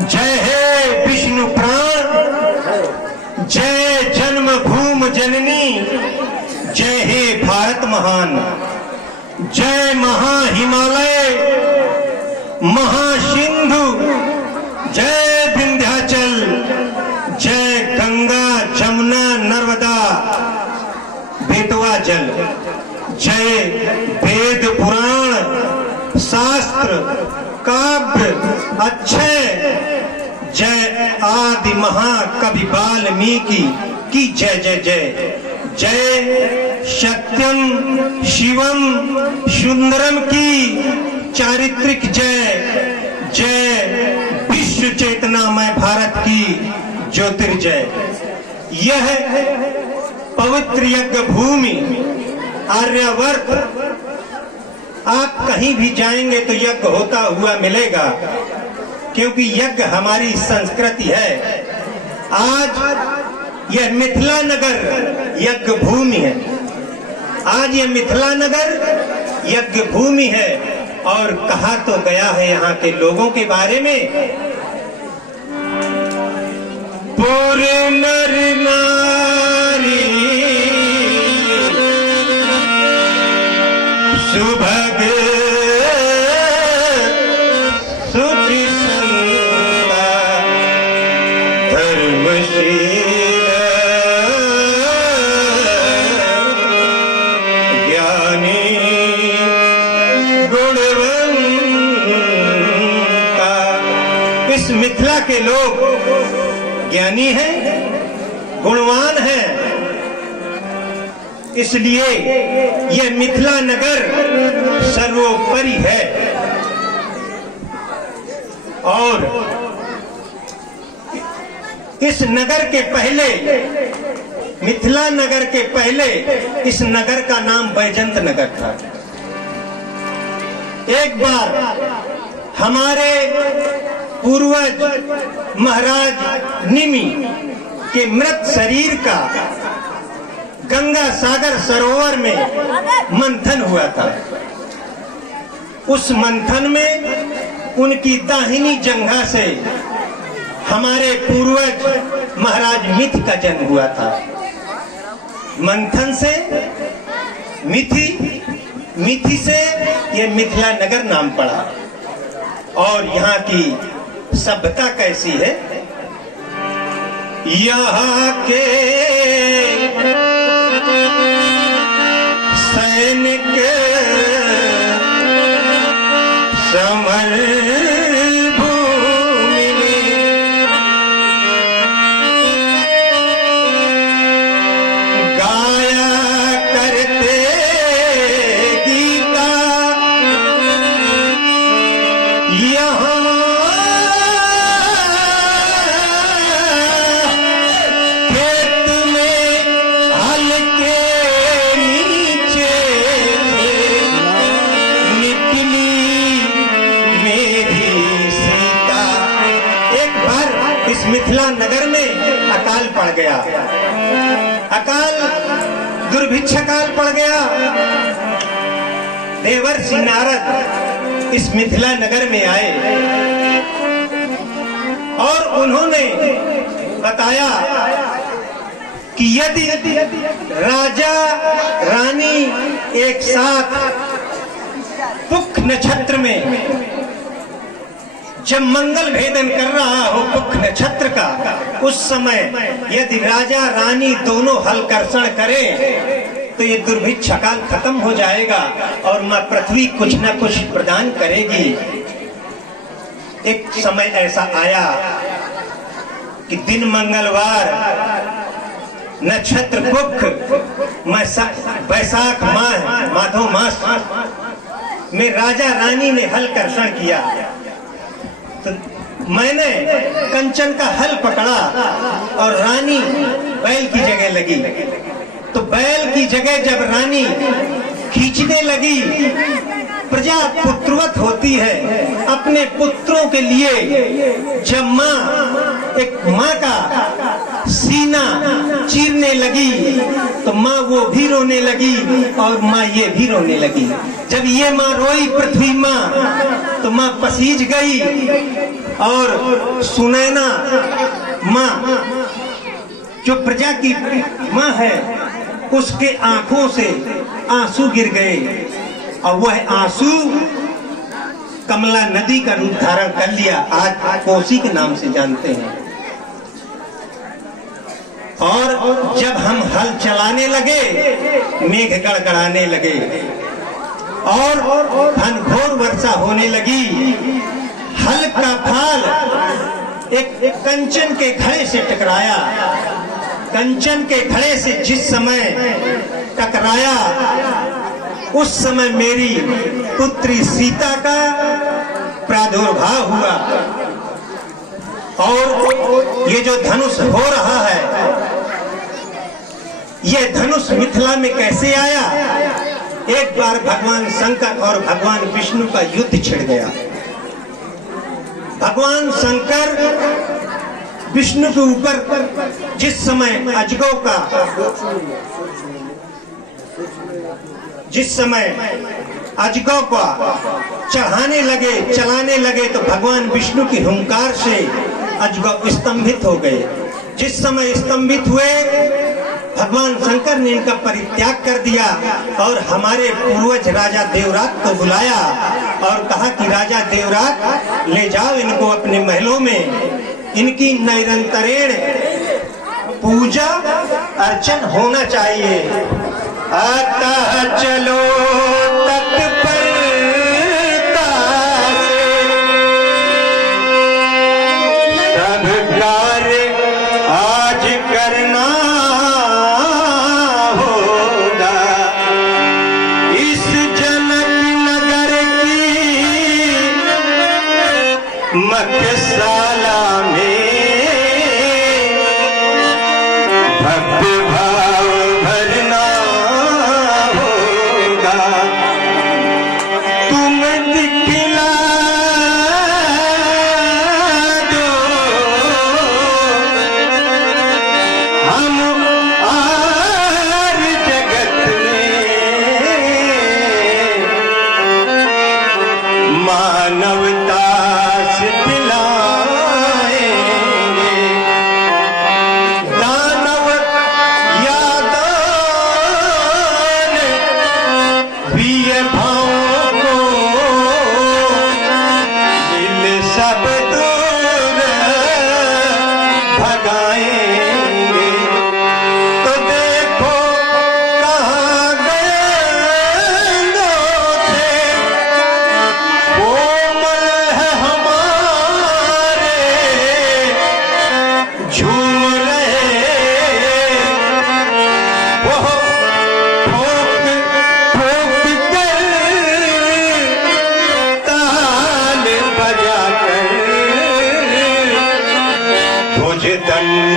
जय हे विष्णु प्राण, जय जन्मभूमि जननी, जय हे भारत महान, जय महाहिमालय महासिंधु, जय विंध्याचल, जय गंगा जमुना नर्मदा बेतवा जल, जय वेद पुराण शास्त्र काव्य अक्षय, जय आदि महाकवि वाल्मीकि की जय जय जय, जय सत्यम शिवम सुंदरम की चारित्रिक जय, जय विश्व चेतनामय भारत की ज्योतिर्जय। यह पवित्र यज्ञ भूमि आर्यावर्त, आप कहीं भी जाएंगे तो यज्ञ होता हुआ मिलेगा, क्योंकि यज्ञ हमारी संस्कृति है। आज यह मिथिला नगर यज्ञ भूमि है, आज यह मिथिला नगर यज्ञ भूमि है। और कहा तो गया है यहाँ के लोगों के बारे में, पूरे नर नारी सुभग सुचि संता धर्मशील ज्ञानी गुणवंता। इस मिथिला के लोग ज्ञानी हैं, गुणवान हैं, इसलिए यह मिथिला नगर सर्वोपरि है। और इस नगर के पहले, मिथिला नगर के पहले इस नगर का नाम बैजंत नगर था। एक बार हमारे पूर्वज महाराज निमि के मृत शरीर का गंगा सागर सरोवर में मंथन हुआ था। उस मंथन में उनकी दाहिनी जंघा से हमारे पूर्वज महाराज मिथि का जन्म हुआ था। मंथन से मिथि, मिथि से यह मिथिला नगर नाम पड़ा। और यहाँ की सभ्यता कैसी है, यहाँ के सैनिक समर भूमि में गाया करते गीता, यहाँ खेत में हल के नीचे निकली मेरी सीता। एक बार इस मिथिला नगर में अकाल पड़ गया, अकाल दुर्भिक्ष काल पड़ गया। देवर्षि नारद इस मिथिला नगर में आए और उन्होंने बताया कि यदि राजा रानी एक साथ पुख नक्षत्र में जब मंगल भेदन कर रहा हो पुख नक्षत्र का, उस समय यदि राजा रानी दोनों हलकर्षण करें तो ये दुर्भिक्ष काल खत्म हो जाएगा और मां पृथ्वी कुछ न कुछ प्रदान करेगी। एक समय ऐसा आया कि दिन मंगलवार, नक्षत्र पुख, वैशाख माह माधव मास में राजा रानी ने हल कर्षण किया। तो मैंने कंचन का हल पकड़ा और रानी बैल की जगह लगी। तो बैल की जगह जब रानी खींचने लगी, प्रजा पुत्रवत होती है, अपने पुत्रों के लिए जब माँ एक माँ का सीना चीरने लगी तो माँ वो भी रोने लगी और माँ ये भी रोने लगी। जब ये माँ रोई पृथ्वी माँ तो माँ पसीज गई। और सुनैना माँ जो प्रजा की माँ है, उसके आंखों से आंसू गिर गए और वह आंसू कमला नदी का रूप धारण कर लिया, आज कोसी के नाम से जानते हैं। और जब हम हल चलाने लगे, मेघ गड़गड़ाने लगे और घनघोर वर्षा होने लगी। हल का फाल एक कंचन के घड़े से टकराया। कंचन के घड़े से जिस समय टकराया, उस समय मेरी पुत्री सीता का प्रादुर्भाव हुआ। और ये जो धनुष हो रहा है, यह धनुष मिथिला में कैसे आया? एक बार भगवान शंकर और भगवान विष्णु का युद्ध छिड़ गया। भगवान शंकर विष्णु के ऊपर जिस समय अजगौ का चढ़ाने लगे, चलाने लगे, तो भगवान विष्णु की हुंकार से अजगौ स्तंभित हो गए। जिस समय स्तंभित हुए, भगवान शंकर ने इनका परित्याग कर दिया और हमारे पूर्वज राजा देवरात को बुलाया और कहा कि राजा देवरात, ले जाओ इनको अपने महलों में, इनकी निरंतरेण पूजा अर्चन होना चाहिए। अतः चलो तत्परता से सब कार्य आज करना होगा। इस जनक नगर की मकशाला में भक्ति भाव भरना होगा। तुम दिखला दो हम आर जगत में मानवता से दिलाएंगे। दानव यादव प्रिय भाव को दिल सब दूर भगाएंगे। तो देखो कहाँ गए थे, कोमल है हमारे झूम रहे। वो ठोक ठोक कर ताल बजा कर भुज दंड